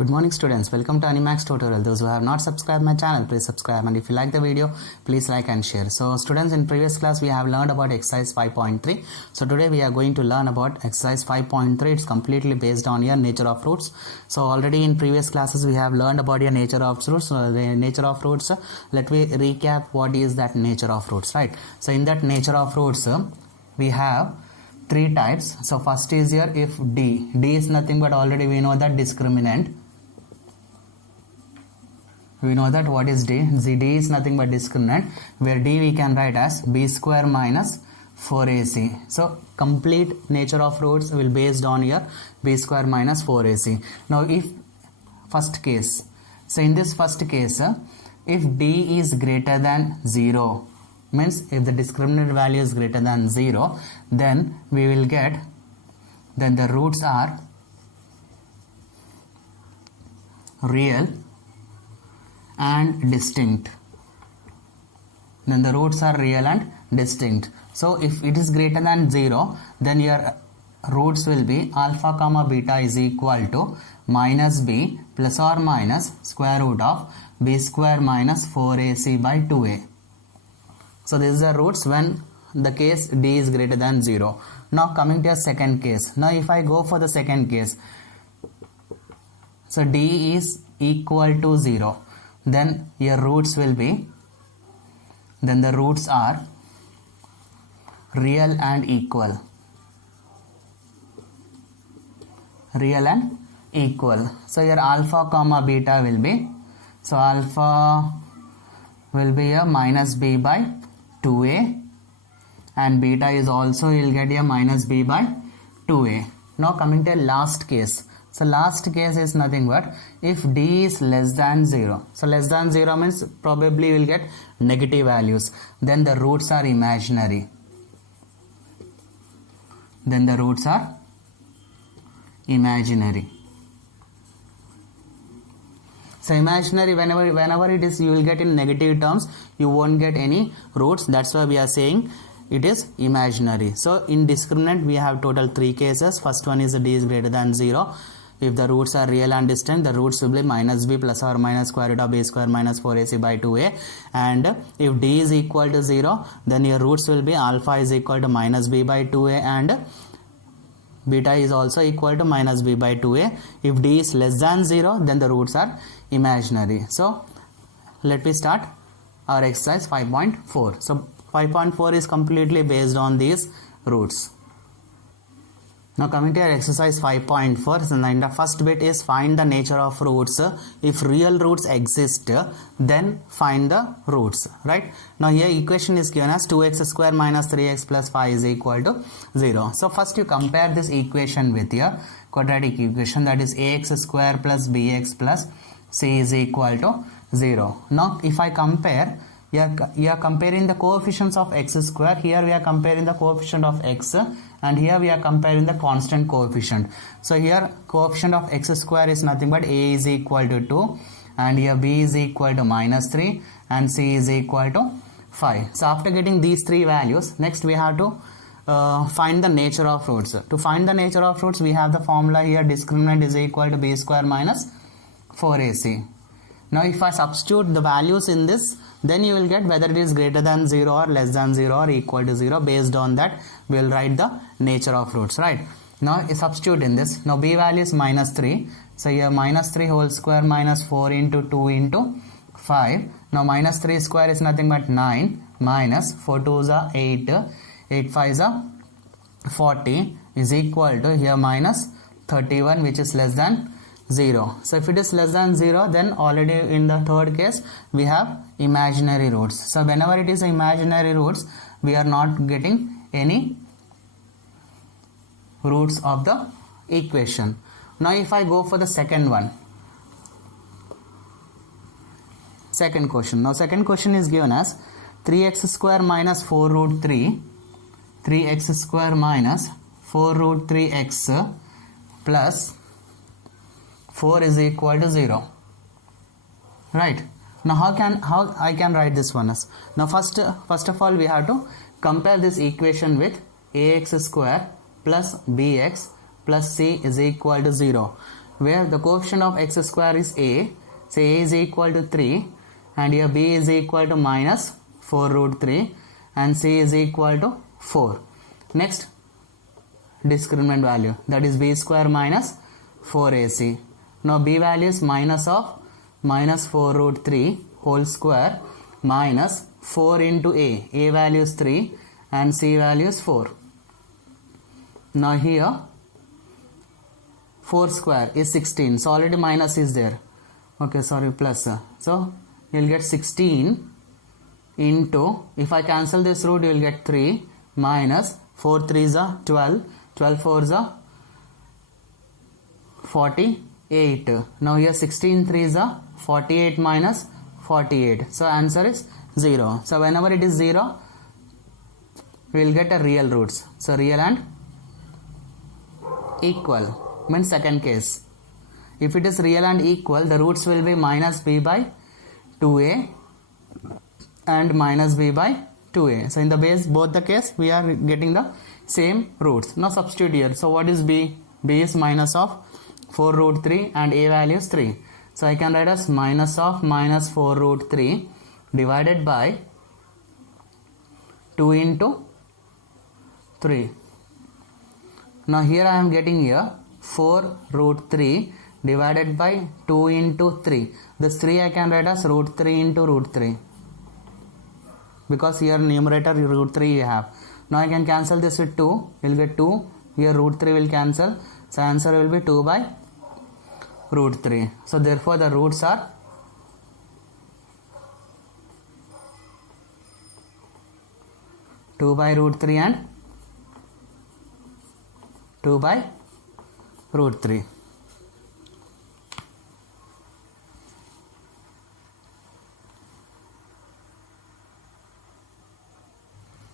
Good morning students, welcome to Animax tutorial. Those who have not subscribed my channel, please subscribe, and if you like the video, please like and share. So students, in previous class we have learned about exercise 5.3. So today we are going to learn about exercise 5.3. It's completely based on your nature of roots. So already in previous classes we have learned about your nature of roots. So the nature of roots, let me recap what is that nature of roots, right? So in that nature of roots, we have three types. So first is here if D is nothing but already we know that discriminant. We know that what is D? D is nothing but discriminant, where D we can write as B square minus 4AC. So complete nature of roots will based on your B square minus 4AC. Now if first case, so in this first case, if D is greater than 0, means if the discriminant value is greater than 0, then we will get, then the roots are real and distinct. Then the roots are real and distinct. So if it is greater than 0, then your roots will be alpha comma beta is equal to minus b plus or minus square root of b square minus 4ac by 2a. So this is the roots when the case D is greater than 0. Now coming to a second case. Now if I go for the second case, so D is equal to 0, then your roots will be, then the roots are real and equal. Real and equal. So your alpha comma beta will be, so alpha will be a minus b by 2a, and beta is also, you will get a minus b by 2a. Now coming to last case. So last case is nothing but if D is less than 0. So less than 0 means probably you will get negative values. Then the roots are imaginary. Then the roots are imaginary. So imaginary, whenever it is, you will get in negative terms, you won't get any roots. That's why we are saying it is imaginary. So in discriminant we have total three cases. First one is D is greater than 0. If the roots are real and distinct, the roots will be minus b plus or minus square root of b square minus 4ac by 2a. And if D is equal to 0, then your roots will be alpha is equal to minus b by 2a and beta is also equal to minus b by 2a. If D is less than 0, then the roots are imaginary. So let me start our exercise 5.4. So 5.4 is completely based on these roots. Now coming to our exercise 5.4, so the first bit is find the nature of roots. If real roots exist, then find the roots, right? Now here equation is given as 2x square minus 3x plus 5 is equal to 0. So first you compare this equation with your quadratic equation, that is ax square plus bx plus c is equal to 0. Now if I compare, you are comparing the coefficients of x square. Here we are comparing the coefficient of x, and here we are comparing the constant coefficient. So here coefficient of x square is nothing but a is equal to 2, and here b is equal to minus 3, and c is equal to 5. So after getting these three values, next we have to find the nature of roots. To find the nature of roots, we have the formula here, discriminant is equal to b square minus 4ac. Now if I substitute the values in this, then you will get whether it is greater than 0 or less than 0 or equal to 0. Based on that, we will write the nature of roots, right? Now substitute in this. Now b value is minus 3. So here minus 3 whole square minus 4 into 2 into 5. Now minus 3 square is nothing but 9 minus 4 2s are 8. 8 5s are 40 is equal to here minus 31, which is less than 0. So if it is less than 0, then already in the third case we have imaginary roots. So whenever it is imaginary roots, we are not getting any roots of the equation. Now if I go for the second one, second question. Now second question is given as 3x square minus 4 root 3, 3x square minus 4 root 3x plus 4 is equal to 0, right? Now how I can write this one as, now first of all we have to compare this equation with ax square plus bx plus c is equal to 0. where the coefficient of x square is a, say a is equal to 3 and here b is equal to minus 4 root 3 and c is equal to 4. Next discriminant value, that is b square minus 4ac. Now b value is minus of minus 4 root 3 whole square minus 4 into a value is 3 and c value is 4. Now here 4 square is 16, so already minus is there, okay, sorry, plus, so you will get 16 into, if I cancel this root you will get 3 minus 4 3 is a 12, 12 4 is a 48. Now here 16 3 is a 48 minus 48, so answer is 0. So whenever it is 0 we will get a real roots, so real and equal means second case. If it is real and equal, the roots will be minus b by 2a and minus b by 2a. So in the base both the case we are getting the same roots. Now substitute here. So what is b? B is minus of 4 root 3 and a value is 3. So I can write as minus of minus 4 root 3 divided by 2 into 3. Now here I am getting here 4 root 3 divided by 2 into 3. This 3 I can write as root 3 into root 3. Because here numerator root 3 you have. Now I can cancel this with 2. You will get 2. Here root 3 will cancel. So answer will be 2 by root 3. So therefore the roots are 2 by root 3 and 2 by root 3.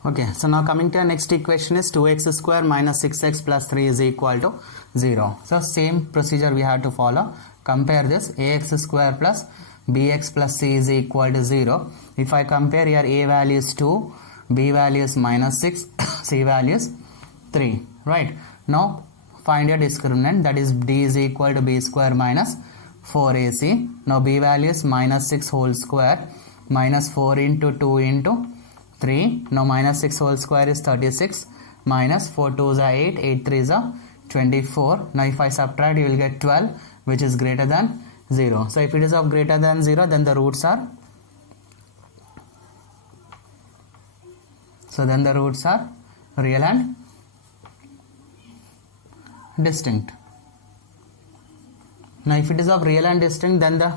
Okay, so now coming to our next equation is 2x square minus 6x plus 3 is equal to 0. So same procedure we have to follow. Compare this, ax square plus bx plus c is equal to 0. If I compare here, a value is 2, b value is minus 6, c value is 3. Right, now find your discriminant, that is d is equal to b square minus 4ac. Now b value is minus 6 whole square minus 4 into 2 into 3. Now minus 6 whole square is 36 minus 4 2 is 8, 8 3 is 24. Now if I subtract you will get 12 which is greater than 0. So if it is of greater than 0 then the roots are, so then the roots are real and distinct. Now if it is of real and distinct then the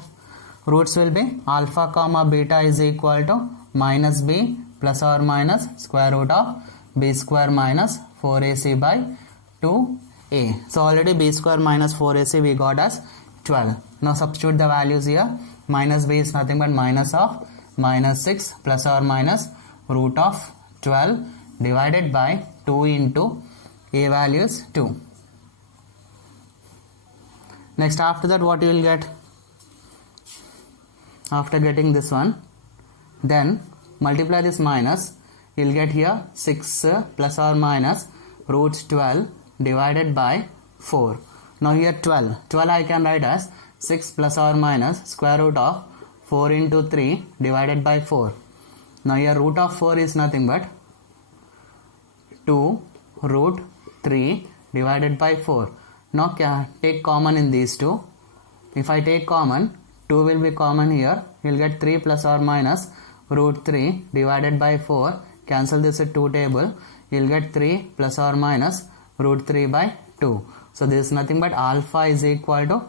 roots will be alpha comma beta is equal to minus b plus or minus square root of b square minus 4ac by 2a. So already b square minus 4ac we got as 12. Now substitute the values here. Minus b is nothing but minus of minus 6 plus or minus root of 12 divided by 2 into a value is 2. Next after that what you will get? After getting this one, then multiply this minus, you will get here 6 plus or minus root 12 divided by 4. Now here 12 I can write as 6 plus or minus square root of 4 into 3 divided by 4. Now here root of 4 is nothing but 2 root 3 divided by 4. Now take common in these two. If I take common, 2 will be common here. You will get 3 plus or minus root 3 divided by 4. Cancel this at 2 table. You will get 3 plus or minus root 3 by 2. So this is nothing but alpha is equal to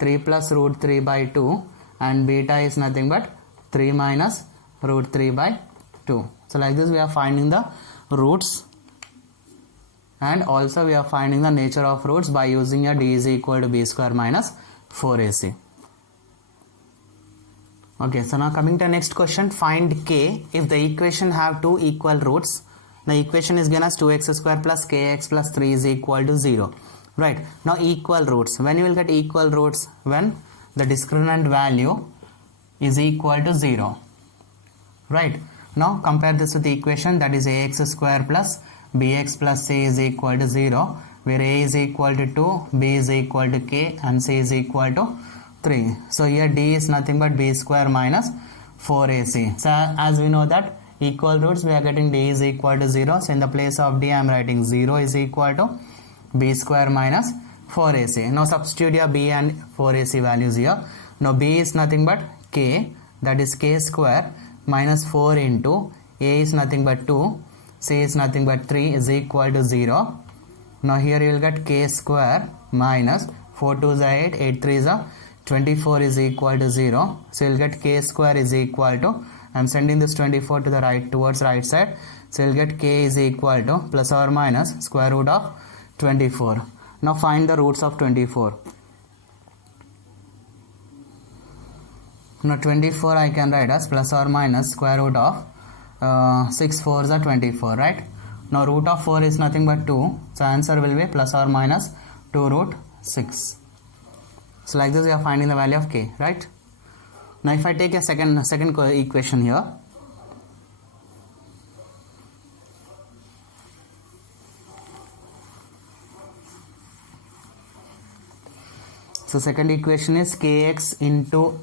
3 plus root 3 by 2 and beta is nothing but 3 minus root 3 by 2. So like this we are finding the roots and also we are finding the nature of roots by using a d is equal to b square minus 4ac. Okay, so now coming to the next question, find k if the equation have two equal roots. The equation is given as 2x square plus kx plus 3 is equal to 0. Right, now equal roots. When you will get equal roots? When the discriminant value is equal to 0. Right, now compare this with the equation, that is ax square plus bx plus c is equal to 0. where A is equal to 2, B is equal to K, and C is equal to 3. So here D is nothing but B square minus 4AC. So as we know that equal roots, we are getting D is equal to 0. So in the place of D, I am writing 0 is equal to B square minus 4AC. Now substitute your B and 4AC values here. Now B is nothing but K, that is K square minus 4 into A is nothing but 2, C is nothing but 3 is equal to 0. Now here you will get K square minus 4 2 is 8, 8 3 is 24 is equal to 0. So you will get K square is equal to, I am sending this 24 to the right, towards right side. So you will get K is equal to plus or minus square root of 24. Now find the roots of 24. Now 24 I can write as plus or minus square root of 6 4s are 24, right? Now root of 4 is nothing but 2. So answer will be plus or minus 2 root 6. So like this we are finding the value of K, right? Now if I take a second equation here. So second equation is Kx into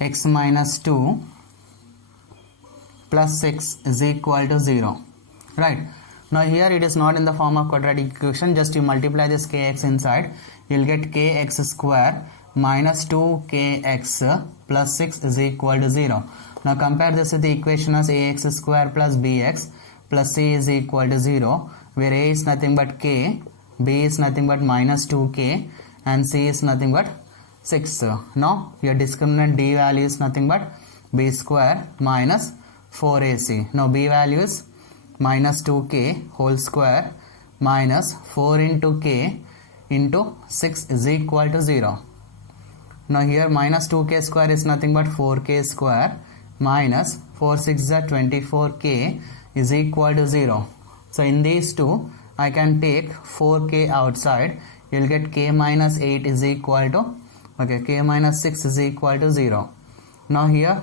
x minus 2 plus 6 is equal to 0, right? Now here it is not in the form of quadratic equation, just you multiply this kx inside, you will get kx square minus 2kx plus 6 is equal to 0. Now compare this with the equation as ax square plus bx plus c is equal to 0, where a is nothing but k, b is nothing but minus 2k, and c is nothing but 6. Now your discriminant d value is nothing but b square minus 4ac. Now b value is minus 2k whole square minus 4 into k into 6 is equal to 0. Now here minus 2k square is nothing but 4k square minus 4 6 are 24k is equal to 0. So in these two I can take 4k outside, you will get k minus 8 is equal to, okay, k minus 6 is equal to 0. Now here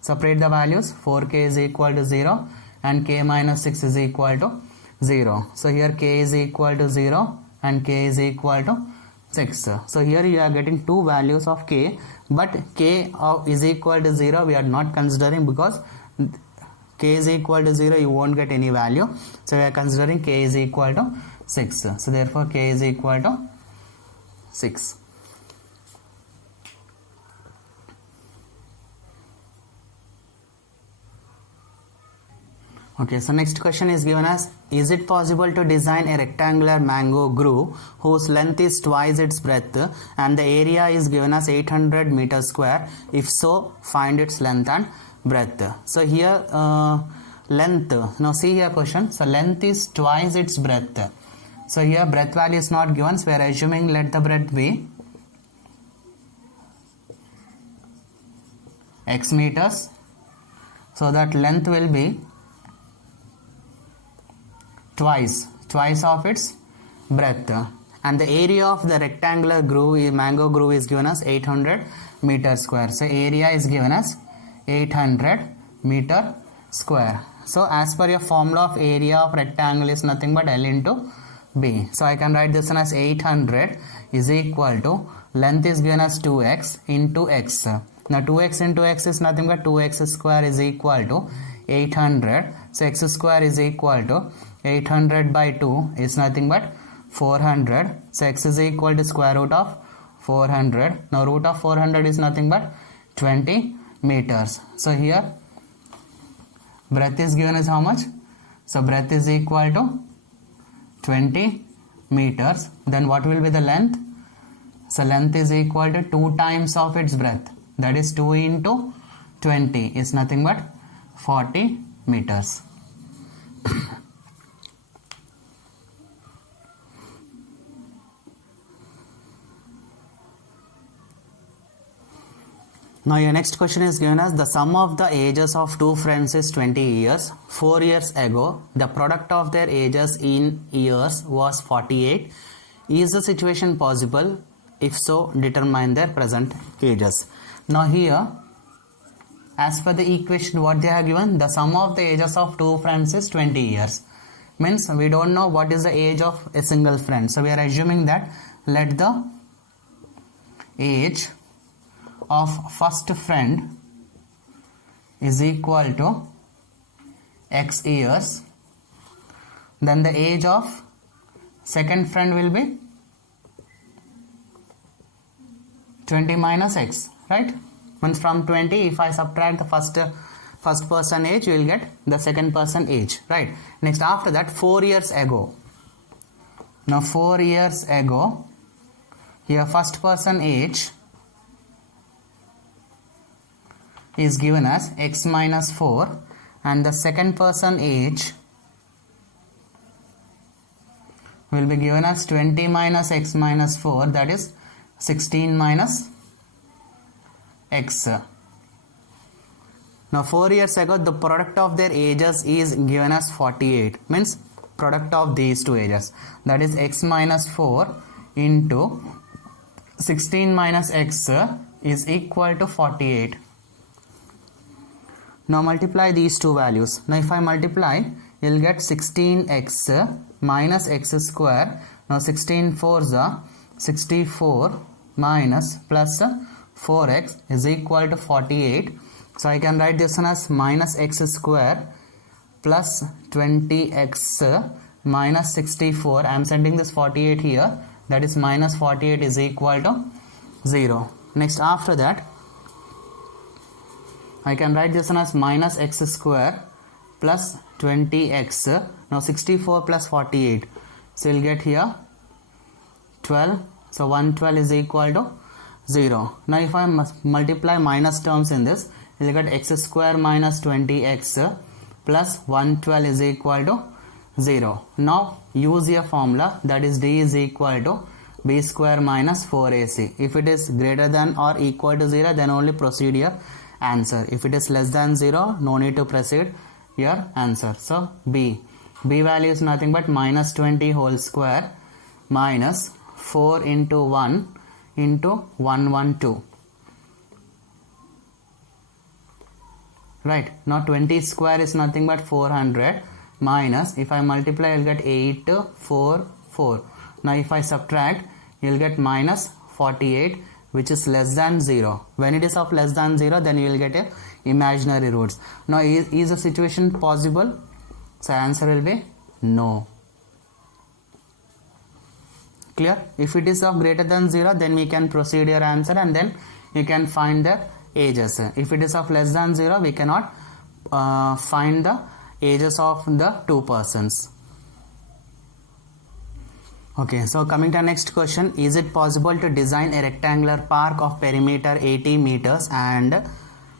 separate the values, 4k is equal to 0 and k minus 6 is equal to 0. So here k is equal to 0 and k is equal to 6. So here you are getting two values of k, but k is equal to 0 we are not considering, because k is equal to 0 you won't get any value. So we are considering k is equal to 6. So therefore k is equal to 6. Okay, so next question is given as, is it possible to design a rectangular mango grove whose length is twice its breadth and the area is given as 800 meters square? If so, find its length and breadth. So here length, now see here question, so length is twice its breadth. So here breadth value is not given, so we are assuming let the breadth be x meters, so that length will be twice of its breadth, and the area of the rectangular grove, mango grove, is given as 800 meters square. So area is given as 800 meter square. So as per your formula of area of rectangle is nothing but L into B. So I can write this one as 800 is equal to length is given as 2x into x. Now 2x into x is nothing but 2x square is equal to 800. So x square is equal to 800 by 2 is nothing but 400. So x is equal to square root of 400. Now root of 400 is nothing but 20 meters. So here breadth is given as how much? So breadth is equal to 20 meters. Then what will be the length? So length is equal to 2 times of its breadth, that is 2 into 20 is nothing but 40 meters. Now your next question is given as, the sum of the ages of two friends is 20 years. 4 years ago, the product of their ages in years was 48. Is the situation possible? If so, determine their present ages. Now here, as per the equation what they have given, the sum of the ages of two friends is 20 years. means we don't know what is the age of a single friend. So we are assuming that let the age of first friend is equal to x years, then the age of second friend will be 20 minus x, right? Means from 20, if I subtract the first person age, you will get the second person age, right? Next, after that, 4 years ago. Now 4 years ago, here first person age is given as x minus 4, and the second person age will be given as 20 minus x minus 4, that is 16 minus x. Now 4 years ago, the product of their ages is given as 48, means product of these two ages, that is x minus 4 into 16 minus x is equal to 48. Now multiply these two values. Now if I multiply, you will get 16x minus x square. Now 16 4s are 64 minus plus 4x is equal to 48. So I can write this one as minus x square plus 20x minus 64. I am sending this 48 here, that is minus 48 is equal to 0. Next, after that, I can write this one as minus x square plus 20x. Now 64 plus 48, so you'll get here 12. So 112 is equal to 0. Now if I multiply minus terms in this, you'll get x square minus 20x plus 112 is equal to 0. Now use your formula, that is d is equal to b square minus 4ac. If it is greater than or equal to 0, then only proceed your answer. If it is less than 0, no need to proceed your answer. So b value is nothing but minus 20 whole square minus 4 into 1 into 112. Right, now 20 square is nothing but 400 minus, if I multiply, you'll get 844. Now if I subtract, you'll get minus 48, which is less than 0. When it is of less than 0, then you will get a imaginary roots. Now is the situation possible? So answer will be no. Clear? If it is of greater than 0, then we can proceed your answer and then you can find the ages. If it is of less than 0, we cannot find the ages of the two persons. Okay, so coming to the next question, is it possible to design a rectangular park of perimeter 80 meters and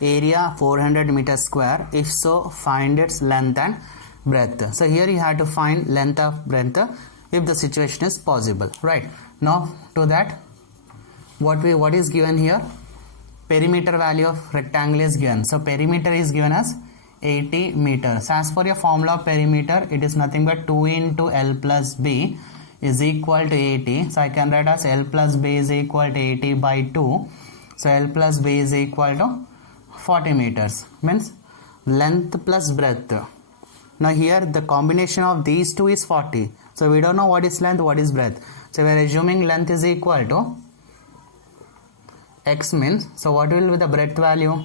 area 400 meters square? If so, find its length and breadth. So here you have to find length of breadth if the situation is possible, right? Now to that, what is given here? Perimeter value of rectangle is given. So perimeter is given as 80 meters. As per your formula of perimeter, it is nothing but 2 into L plus B is equal to 80. So I can write as L plus B is equal to 80 by 2. So L plus B is equal to 40 meters. Means length plus breadth. Now here the combination of these two is 40. So we don't know what is length, what is breadth. So we are assuming length is equal to x means, so what will be the breadth value?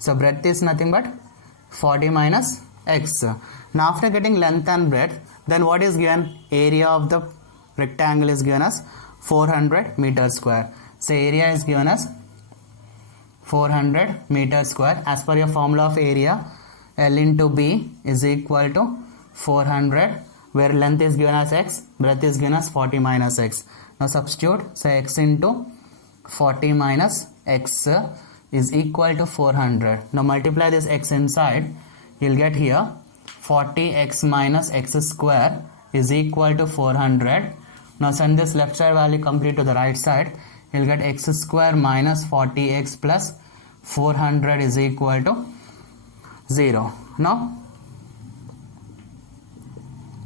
So breadth is nothing but 40 minus x. Now after getting length and breadth, then what is given? Area of the rectangle is given as 400 meters square. So area is given as 400 meters square. As per your formula of area, L into B is equal to 400, where length is given as x, breadth is given as 40 minus x. Now substitute, so x into 40 minus x is equal to 400. Now multiply this x inside, you'll get here 40x minus x square is equal to 400. Now send this left side value complete to the right side, you'll get x square minus 40x plus 400 is equal to 0. Now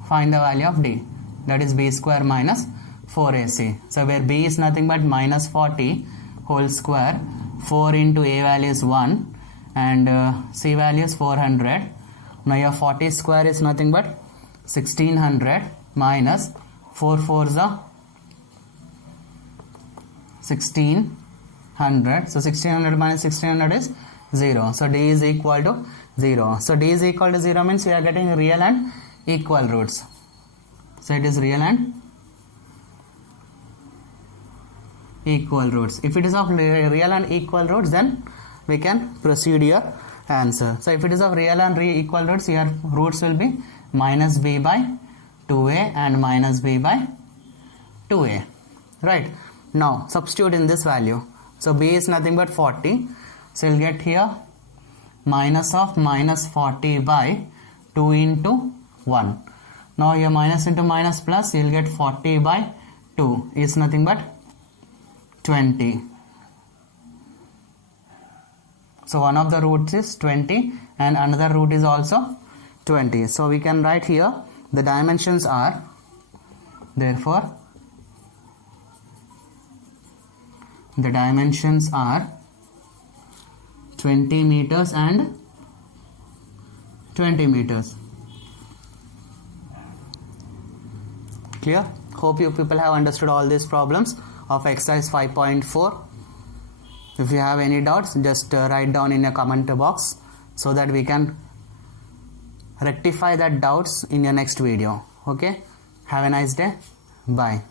find the value of d, that is b square minus 4ac. So where b is nothing but minus 40 whole square, 4 into a value is 1 and c value is 400. Now your 40 square is nothing but 1600 minus 4 4s are 1600. So 1600 minus 1600 is 0. So d is equal to 0. So d is equal to 0 means we are getting real and equal roots. So it is real and equal roots. If it is of real and equal roots, then we can proceed your answer. So if it is of real and equal roots, your roots will be minus b by 2a and minus b by 2a. Right. Now substitute in this value. So b is nothing but 40. So you'll get here minus of minus 40 by 2 into 1. Now here minus into minus plus, you'll get 40 by 2 is nothing but 20. So one of the roots is 20 and another root is also 20. So we can write here the dimensions are, therefore the dimensions are 20 meters and 20 meters. Clear? Hope you people have understood all these problems of exercise 5.4. If you have any doubts, just write down in a comment box so that we can rectify that doubts in your next video. Okay? Have a nice day. Bye.